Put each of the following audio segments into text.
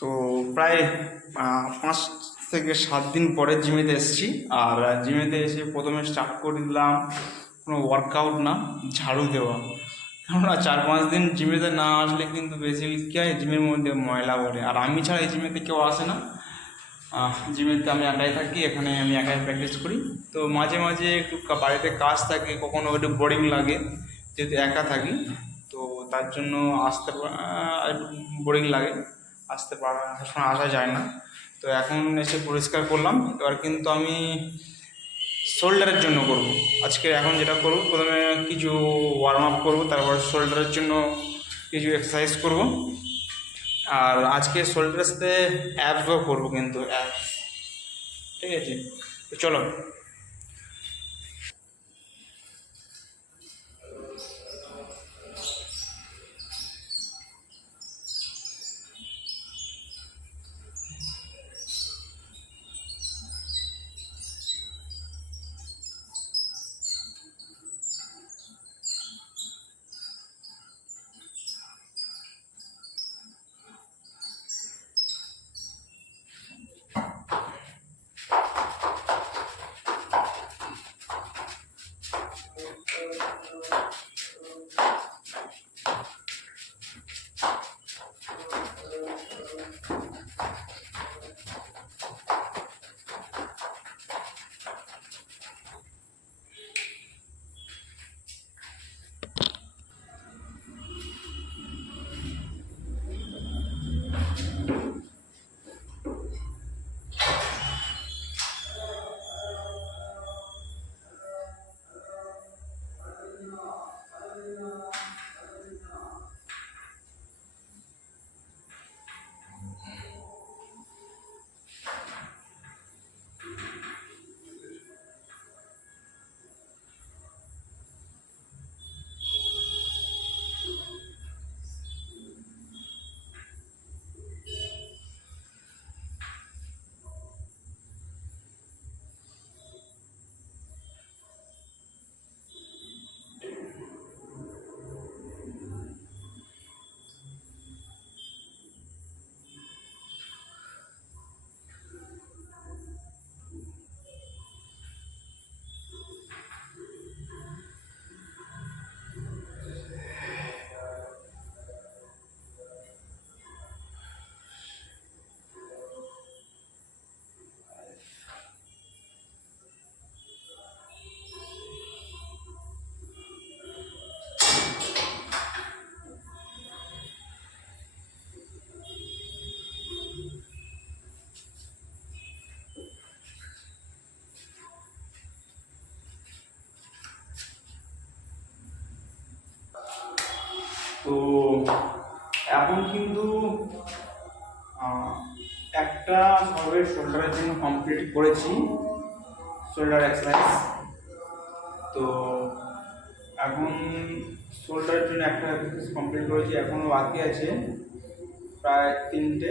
তো প্রায় 5 থেকে 7 দিন পরে জিমেতে এসেছি। আর জিমেতে এসে প্রথমে স্টার্ট করে দিলাম কোনো ওয়ার্কআউট না, ঝাড়ু দেওয়া। কেননা 4-5 দিন জিমেতে না আসলে কিন্তু বেসিক্যালি কী হয়, জিমের মধ্যে ময়লা পড়ে। আর আমি ছাড়া এই জিমেতে কেউ আসে না। জিমেতে আমি একাই থাকি, এখানে আমি একাই প্র্যাকটিস করি। তো মাঝে মাঝে একটু বাড়িতে কাজ থাকে, কখনো একটু বোরিং লাগে যেহেতু একা থাকি। তো তার জন্য একটু বোরিং লাগে, সবসময় আসা যায় না। তো এখন এসে পরিষ্কার করলাম। এবার কিন্তু আমি শোল্ডারের জন্য করব আজকে। এখন যেটা করব, প্রথমে কিছু ওয়ার্ম আপ করবো, তারপর শোল্ডারের জন্য কিছু এক্সারসাইজ করব। আর আজকে শোল্ডারের সাথে অ্যাপসও করবো, কিন্তু অ্যাপস, ঠিক আছে? তো চলো। তো এখন কিন্তু একটা সবে শোল্ডারের জন্য কমপ্লিট করেছি, শোল্ডার এক্সারসাইজ। তো এখন শোল্ডারের জন্য একটা এক্সারসাইজ কমপ্লিট করেছি, এখনও বাকি আছে প্রায় 3টে।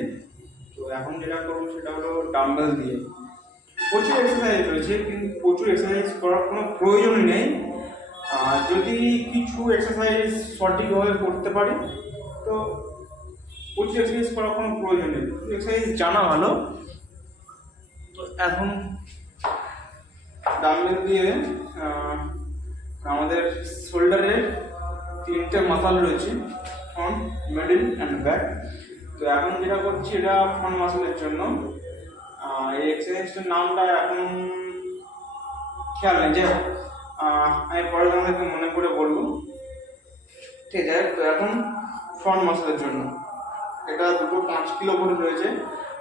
তো এখন যেটা করবো সেটা হলো ডাম্বেল দিয়ে। প্রচুর এক্সারসাইজ রয়েছে, কিন্তু প্রচুর এক্সারসাইজ করার কোনো প্রয়োজন নেই। যদি কিছু এক্সারসাইজ সঠিকভাবে করতে পারি, তো প্রচুর এক্সারসাইজ করার কোনো প্রয়োজন নেই, এক্সারসাইজ জানা ভালো। তো এখন ডাম্বেল দিয়ে আমাদের শোল্ডারের 3টে মাসল রয়েছে, ফ্রন্ট, মিডল অ্যান্ড ব্যাক। তো এখন যেটা করছি এটা ফ্রন্ট মাসলের জন্য। এই এক্সারসাইজটার নামটা এখন খেয়াল নেই, যে আমি পরে তোমাদেরকে মনে করে বলবো, ঠিক আছে? তো এখন ফ্রন্ট মাসলের জন্য এটা দুটো 5 কিলো করে রয়েছে,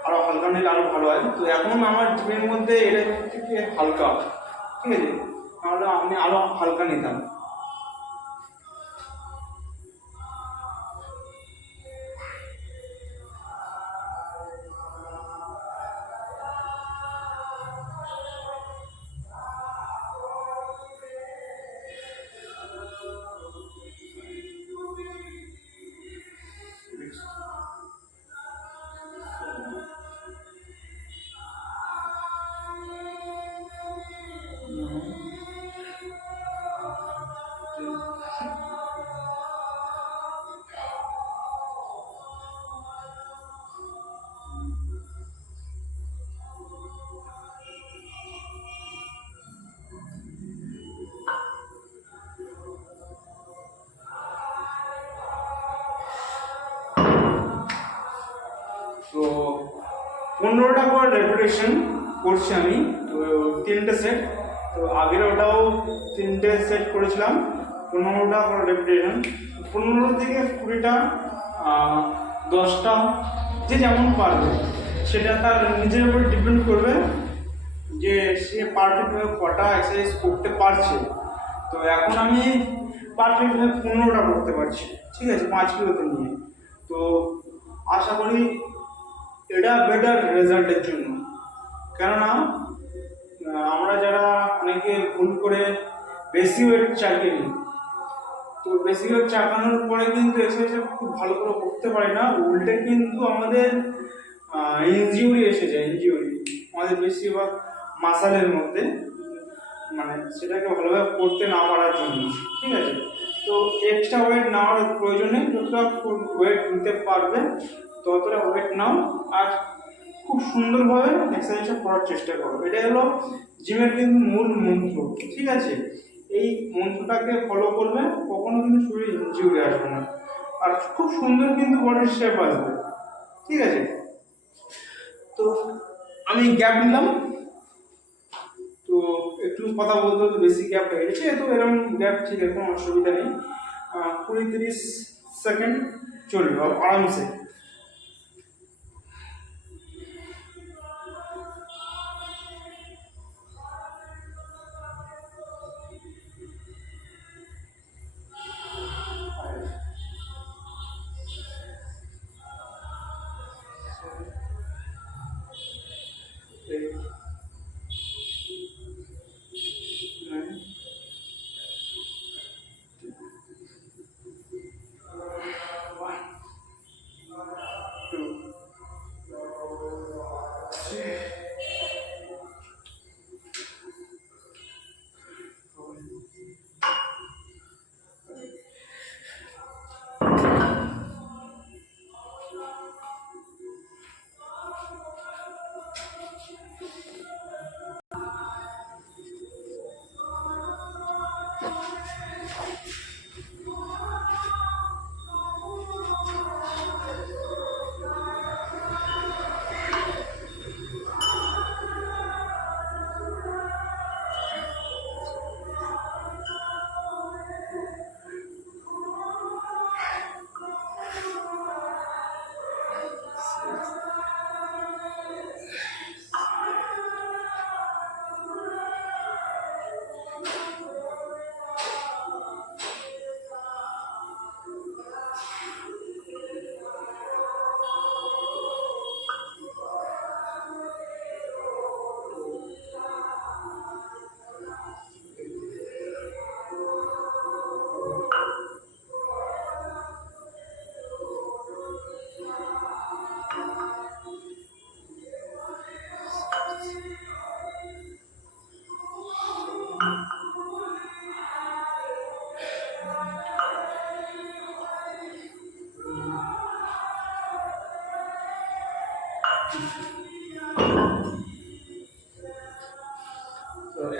আরও হালকা নিলে আরও ভালো হয়। তো এখন আমার জিমের মধ্যে এটা থেকে হালকা, ঠিক আছে? তাহলে আমি আরও হালকা নিতাম। 15টা করে রেপিটেশন করছি আমি। তো 3টে সেট, তো আগের ওটাও 3টে সেট করেছিলাম, 15টা করে রেপিটেশন। 15 থেকে 20টা 10টা যে যেমন পারবে, সেটা তার নিজের উপর ডিপেন্ড করবে যে সে পারফেক্টভাবে কটা এক্সারসাইজ করতে পারছে। তো এখন আমি পারফেক্টভাবে 15টা করতে পারছি, ঠিক আছে, 5 কিলোতে নিয়ে। তো আশা করি এটা বেটার রেজাল্টের জন্য। কেননা আমরা যারা অনেকে ভুল করে বেশি ওয়েট চাকিয়ে নিই, তো বেশি ওয়েট চাকানোর পরে কিন্তু এক্সারসাইজটা খুব ভালো করে করতে পারি না, উল্টে কিন্তু আমাদের ইনজিউরি এসে যায়। ইনজিউরি আমাদের বেশিরভাগ মাসালের মধ্যে, মানে সেটাকে ভালোভাবে করতে না পারার জন্য, ঠিক আছে। তো এক্সট্রা ওয়েট নেওয়ার প্রয়োজনে যতটা ওয়েট নিতে পারবে ততটা ওয়েট নাও, আর খুব সুন্দরভাবে এক্সারসাইজটা করার চেষ্টা করো। এটাই হলো জিমের কিন্তু মূল মন্ত্র, ঠিক আছে। এই মন্ত্রটাকে ফলো করলে কখনো কিন্তু শরীরে ইনজিউরি আসবে না, আর খুব সুন্দর কিন্তু বডির শেপ আসবে, ঠিক আছে। তো আমি গ্যাপ নিলাম, তো একটু কথা বলতে বলতে বেশি গ্যাপ হয়ে গেছে, তো এরকম গ্যাপ ঠিক এরকম অসুবিধা নেই, 20-30 সেকেন্ড চলবে আরামসে।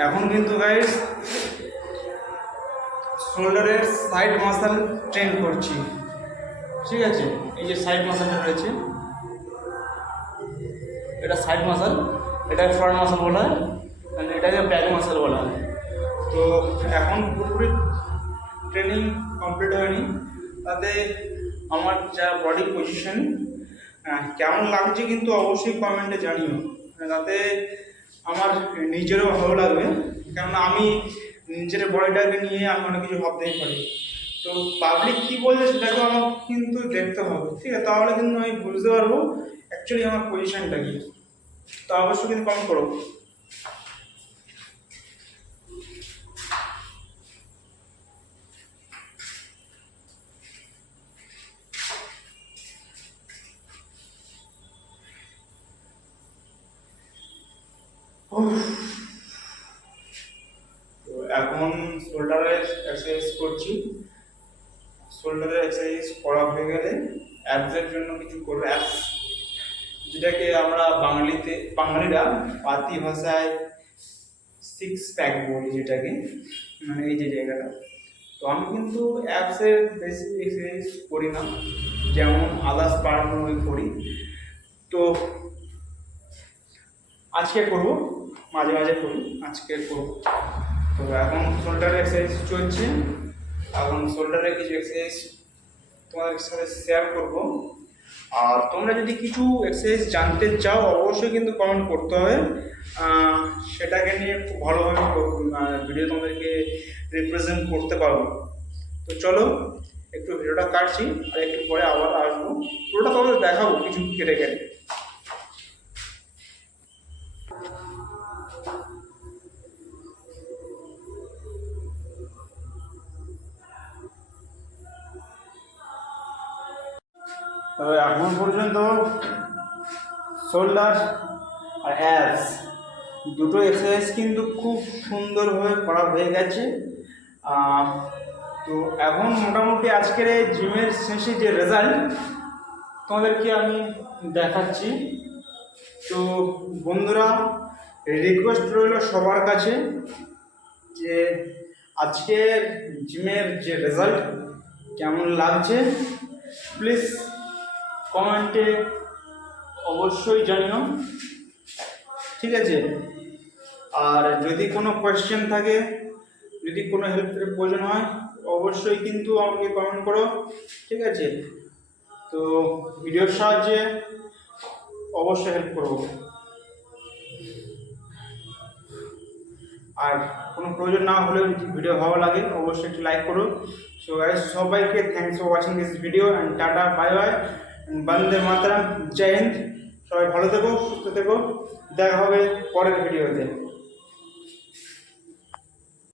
এখন কিন্তু গাইস শোল্ডারের সাইড মাসল ট্রেন করছি, ঠিক আছে। এই যে সাইড মাসলটা রয়েছে, এটা সাইড মাসল, এটাকে ফ্রন্ট মাসল বলা হয়, মানে এটাকে ব্যাক মাসল বলা হয়। তো এখন পুরোপুরি ট্রেনিং কমপ্লিট হয়নি, তাতে আমার যা বডি পজিশন কেমন লাগছে কিন্তু অবশ্যই কমেন্টে জানিও, তাতে আমার নিজেরও ভালো লাগবে। কেননা আমি নিজের বডিটাকে নিয়ে আমি অনেক কিছু ভাবতেই পারি, তো পাবলিক কী বলছে সেটাকে আমার কিন্তু দেখতে হবে, ঠিক আছে। তাহলে কিন্তু আমি বুঝতে পারবো অ্যাকচুয়ালি আমার পজিশনটা কি। তো অবশ্যই কিন্তু কমেন্ট করো। তো এখন শোল্ডারের এক্সারসাইজ করছি। শোল্ডারের এক্সারসাইজ করা হয়ে গেলে অ্যাবসের জন্য কিছু করবো, অ্যাবস যেটাকে আমরা বাঙালিরা পাতি ভাষায় 6 প্যাক বলি, যেটাকে মানে এই যে জায়গাটা। তো আমি কিন্তু অ্যাবসের বেশি এক্সারসাইজ করি না, যেমন আদার্স পার্টগুলো করি। তো আজকে করব, মাঝে মাঝে করি, আজকে করব। তো এখন শোল্ডার এক্সারসাইজ চলছে, এখন শোল্ডারের কিছু এক্সারসাইজ তোমাদের সাথে শেয়ার করব। আর তোমরা যদি কিছু এক্সারসাইজ জানতে চাও অবশ্যই কিন্তু কমেন্ট করতে হবে, সেটাকে নিয়ে খুব ভালোভাবে ভিডিও তোমাদেরকে রিপ্রেজেন্ট করতে পারবো। তো চলো একটু ভিডিওটা কাটছি, আর একটু পরে আবার আসবো, পুরোটা তোমাদের দেখাবো কিছু কেটে কেটে। তবে এখন পর্যন্ত শোল্ডার আর অ্যাবস দুটো এক্সারসাইজ কিন্তু খুব সুন্দরভাবে করা হয়ে গেছে। তো এখন মোটামুটি আজকের এই জিমের শেষে যে রেজাল্ট তোমাদেরকে আমি দেখাচ্ছি। তো বন্ধুরা, রিকোয়েস্ট রইল সবার কাছে যে আজকের জিমের যে রেজাল্ট কেমন লাগছে প্লিজ কমেন্টে অবশ্যই জানিও, ঠিক আছে? আর যদি কোনো কোয়েশ্চেন থাকে, যদি কোনো হেল্পের প্রয়োজন হয় অবশ্যই কিন্তু আমাকে কমেন্ট করো, ঠিক আছে? তো ভিডিওর সাহায্যে অবশ্যই হেল্প করবো। আর কোনো প্রয়োজন না হলেও যদি ভিডিও ভালো লাগে অবশ্যই একটু লাইক করো। সো গাইস, সবাইকে thanks for watching this video and tata, bye bye, Vande Mataram, Jai Hind. সবাই ভালো থেকো, সুস্থ থেকো, দেখা হবে পরের ভিডিওতে।